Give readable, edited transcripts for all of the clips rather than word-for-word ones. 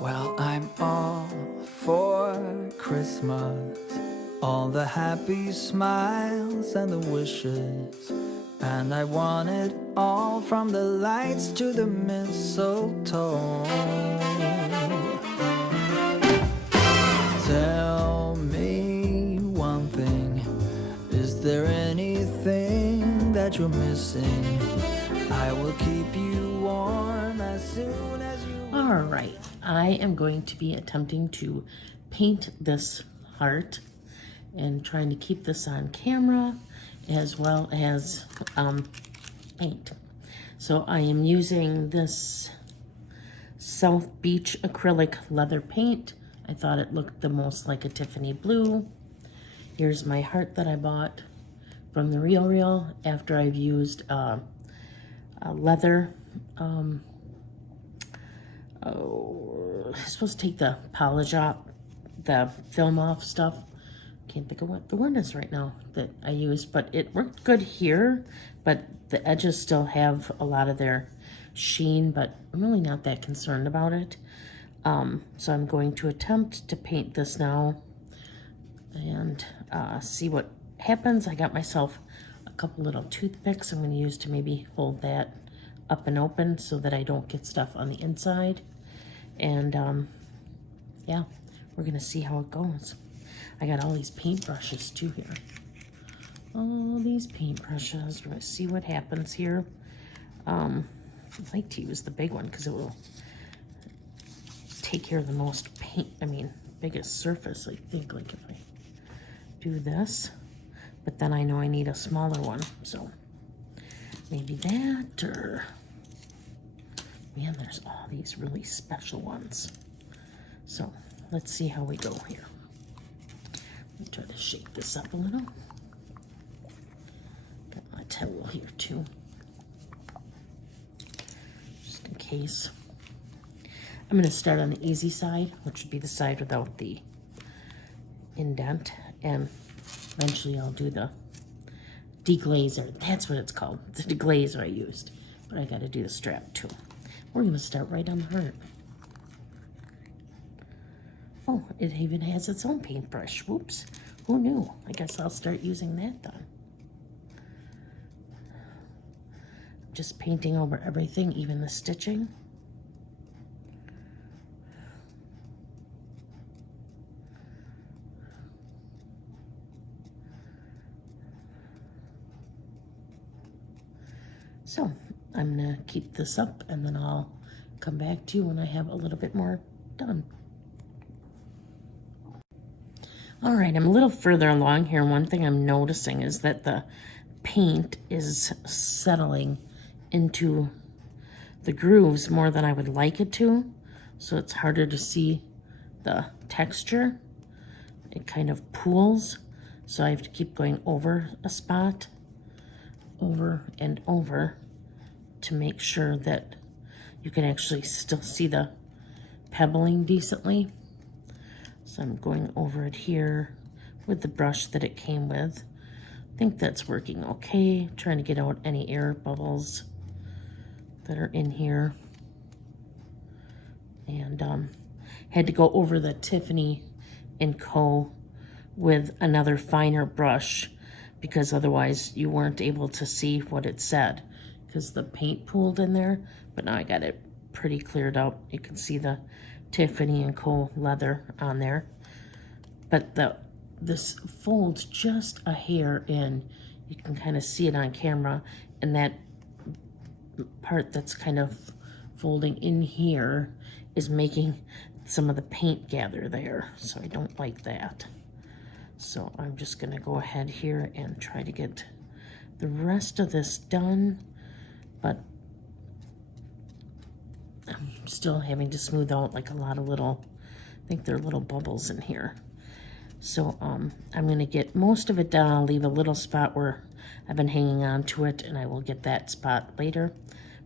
Well, I'm all for Christmas, all the happy smiles and the wishes, and I want it all from the lights to the mistletoe. Tell me one thing, is there anything that you're missing? I will keep you warm as soon as you... All right, I am going to be attempting to paint this heart and trying to keep this on camera as well as paint. So I am using this South Beach acrylic leather paint. I thought it looked the most like a Tiffany blue. Here's my heart that I bought from Therealreal after I've used a leather. I'm supposed to take the polish off, the film off stuff. Can't think of what the word is right now that I used, but it worked good here, but the edges still have a lot of their sheen, but I'm really not that concerned about it. So I'm going to attempt to paint this now and see what happens. I got myself a couple little toothpicks I'm going to use to maybe hold that up and open so that I don't get stuff on the inside. And yeah, we're going to see how it goes. I got all these paintbrushes too here. All these paintbrushes. We're going to see what happens here. I like to use the big one because it will take care of the most paint, biggest surface, I think, like if I do this. But then I know I need a smaller one, so maybe that, or man, there's all these really special ones. So let's see how we go here. Let me try to shake this up a little. Got my towel here too, just in case. I'm going to start on the easy side, which would be the side without the indent, and eventually I'll do the deglazer. That's what it's called. It's a deglazer I used, but I got to do the strap too. We're going to start right on the heart. Oh, it even has its own paintbrush. Whoops. Who knew? I guess I'll start using that then. Just painting over everything, even the stitching. So I'm gonna keep this up and then I'll come back to you when I have a little bit more done. All right, I'm a little further along here. One thing I'm noticing is that the paint is settling into the grooves more than I would like it to. So it's harder to see the texture. It kind of pools. So I have to keep going over a spot, over and over, to make sure that you can actually still see the pebbling decently. So I'm going over it here with the brush that it came with. I think that's working okay. Trying to get out any air bubbles that are in here. And had to go over the Tiffany & Co. with another finer brush because otherwise you weren't able to see what it said because the paint pooled in there. But now I got it pretty cleared up. You can see the Tiffany & Co. leather on there. But this folds just a hair in. You can kind of see it on camera. And that part that's kind of folding in here is making some of the paint gather there. So I don't like that. So I'm just going to go ahead here and try to get the rest of this done, but I'm still having to smooth out like a lot of little, I think there are little bubbles in here. So I'm going to get most of it done. I'll leave a little spot where I've been hanging on to it, and I will get that spot later,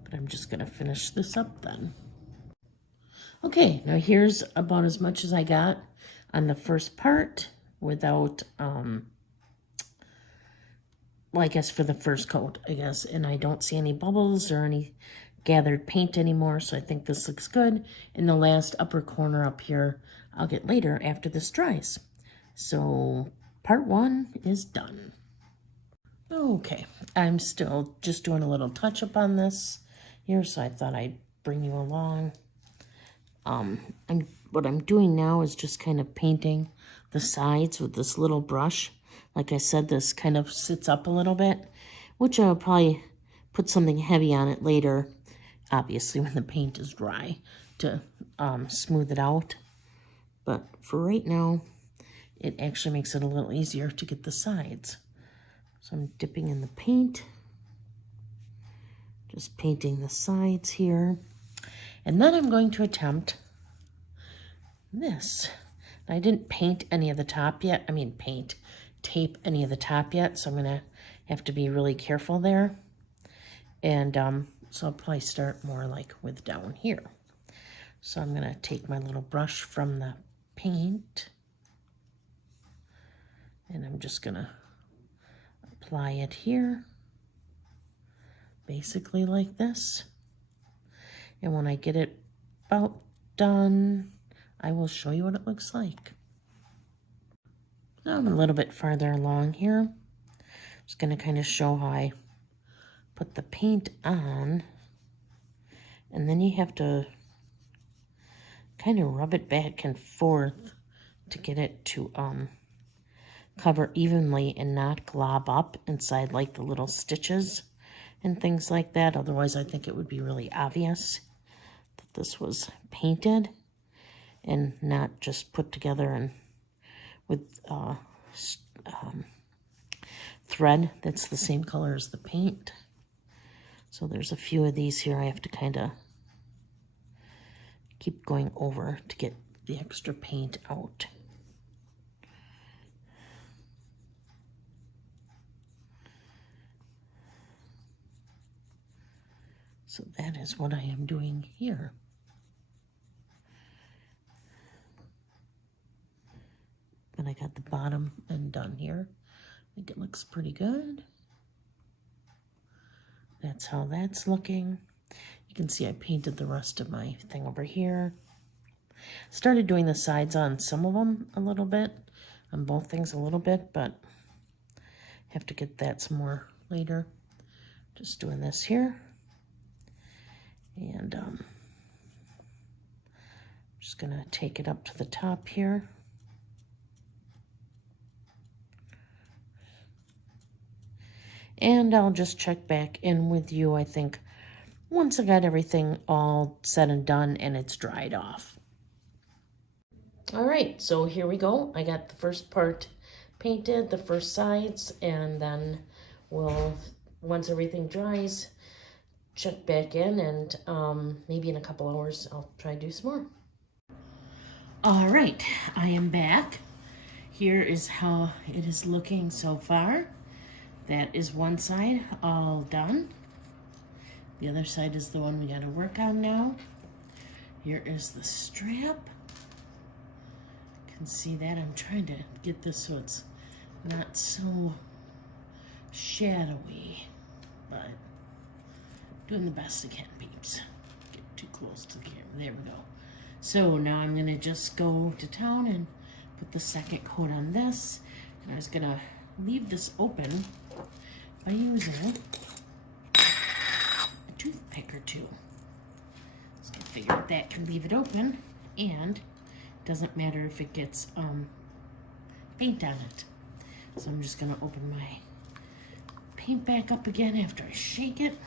but I'm just going to finish this up then. Okay, now here's about as much as I got on the first part without, well, I guess for the first coat, I guess, and I don't see any bubbles or any gathered paint anymore, so I think this looks good. In the last upper corner up here, I'll get later after this dries. So part 1 is done. Okay, I'm still just doing a little touch-up on this here, so I thought I'd bring you along. What I'm doing now is just kind of painting the sides with this little brush. Like I said, this kind of sits up a little bit, which I'll probably put something heavy on it later, obviously when the paint is dry, to smooth it out. But for right now, it actually makes it a little easier to get the sides. So I'm dipping in the paint, just painting the sides here. And then I'm going to attempt this. I didn't paint any of the top yet. I mean, tape any of the top yet. So I'm going to have to be really careful there. And so I'll probably start more like with down here. So I'm going to take my little brush from the paint. And I'm just going to apply it here, basically like this. And when I get it about done, I will show you what it looks like. Now I'm a little bit farther along here. Just going to kind of show how I put the paint on. And then you have to kind of rub it back and forth to get it to cover evenly and not glob up inside like the little stitches and things like that. Otherwise, I think it would be really obvious that this was painted and not just put together and with thread that's the same color as the paint. So there's a few of these here I have to kind of keep going over to get the extra paint out. So that is what I am doing here. And I got the bottom end done here. I think it looks pretty good. That's how that's looking. You can see I painted the rest of my thing over here. Started doing the sides on some of them a little bit, on both things a little bit, but have to get that some more later. Just doing this here. And I'm just gonna take it up to the top here. And I'll just check back in with you, I think, once I got everything all said and done and it's dried off. All right, so here we go. I got the first part painted, the first sides, and then we'll, once everything dries, check back in, and maybe in a couple hours I'll try to do some more. All right, I am back. Here is how it is looking so far. That is one side all done. The other side is the one we got to work on now. Here is the strap. You can see that. I'm trying to get this so it's not so shadowy, but doing the best I can, peeps. Get too close to the camera. There we go. So now I'm going to just go to town and put the second coat on this. And I was going to leave this open by using a toothpick or two. So I figured that can leave it open, and it doesn't matter if it gets paint on it. So I'm just going to open my paint back up again after I shake it.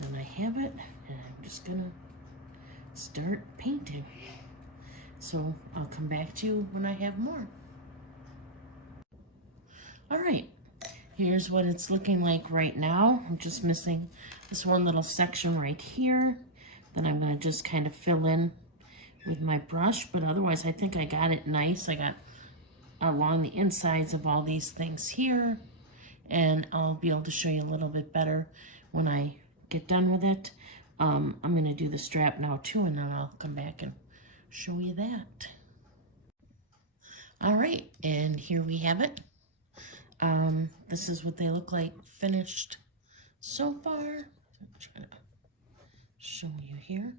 And I have it, and I'm just going to start painting. So I'll come back to you when I have more. All right, here's what it's looking like right now. I'm just missing this one little section right here that I'm gonna just kind of fill in with my brush, but otherwise I think I got it nice. I got along the insides of all these things here, and I'll be able to show you a little bit better when I get done with it. I'm gonna do the strap now too, and then I'll come back and show you that. All right, and here we have it. This is what they look like finished so far. I'm trying to show you here.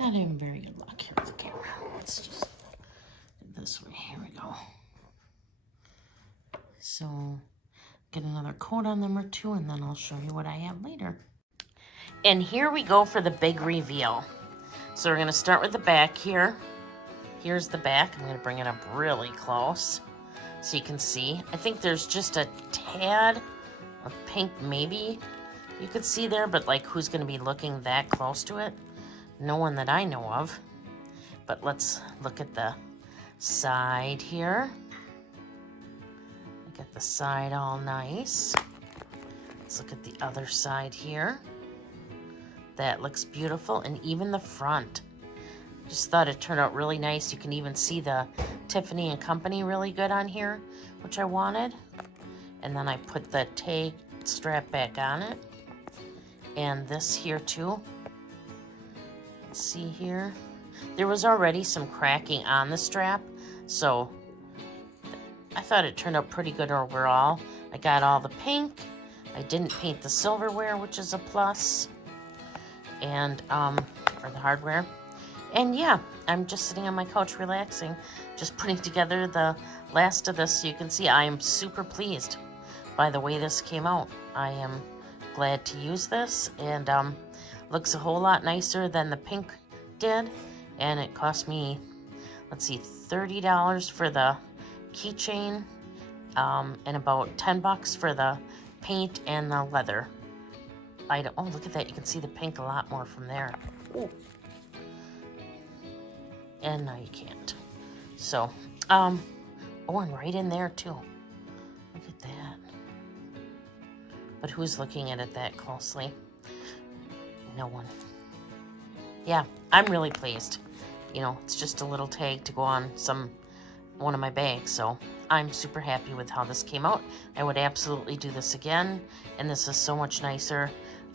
Not having very good luck here with the camera. Let's just do it this way. Here we go. So get another coat on them or two, and then I'll show you what I have later. And here we go for the big reveal. So we're going to start with the back here. Here's the back. I'm going to bring it up really close so you can see. I think there's just a tad of pink maybe you could see there, but like who's going to be looking that close to it? No one that I know of. But let's look at the side here. Get the side all nice. Let's look at the other side here. That looks beautiful, and even the front. Just thought it turned out really nice. You can even see the Tiffany and Company really good on here, which I wanted. And then I put the tag strap back on it. And this here too. Let's see here. There was already some cracking on the strap, so I thought it turned out pretty good overall. I got all the pink. I didn't paint the silverware, which is a plus. And, or the hardware. And yeah, I'm just sitting on my couch relaxing, just putting together the last of this so you can see I am super pleased by the way this came out. I am glad to use this, and looks a whole lot nicer than the pink did. And it cost me, let's see, $30 for the keychain, and about $10 for the paint and the leather item. Oh, look at that. You can see the pink a lot more from there. Ooh. And now you can't. So, oh, and right in there too. Look at that. But who's looking at it that closely? No one. Yeah, I'm really pleased. You know, it's just a little tag to go on one of my bags, so I'm super happy with how this came out. I would absolutely do this again, and this is so much nicer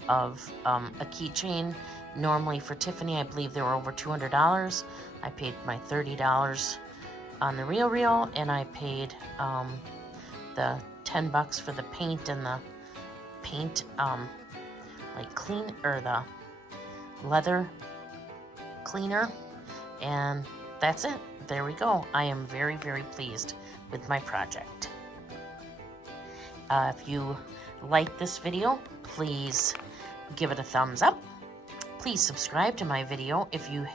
of a keychain. Normally for Tiffany, I believe they were over $200. I paid my $30 on the Therealreal, and I paid the $10 for the paint and the paint like clean, or the leather cleaner, and that's it. There we go. I am very, very pleased with my project. If you like this video, please give it a thumbs up. Please subscribe to my channel if you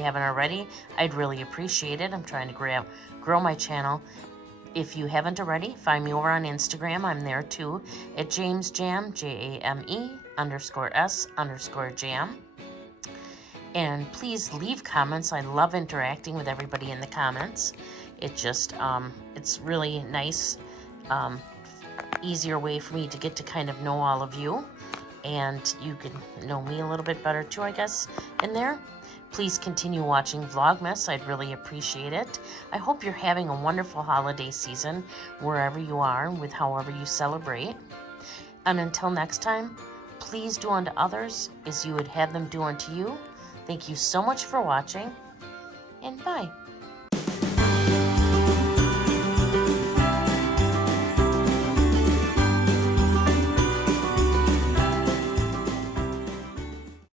haven't already. I'd really appreciate it. I'm trying to grow my channel. If you haven't already, find me over on Instagram. I'm there too at JamesJam, JAME_S_Jam. And please leave comments. I love interacting with everybody in the comments. It just, it's really nice, easier way for me to get to kind of know all of you. And you can know me a little bit better too, I guess, in there. Please continue watching Vlogmas. I'd really appreciate it. I hope you're having a wonderful holiday season wherever you are, with however you celebrate. And until next time, please do unto others as you would have them do unto you. Thank you so much for watching, and bye.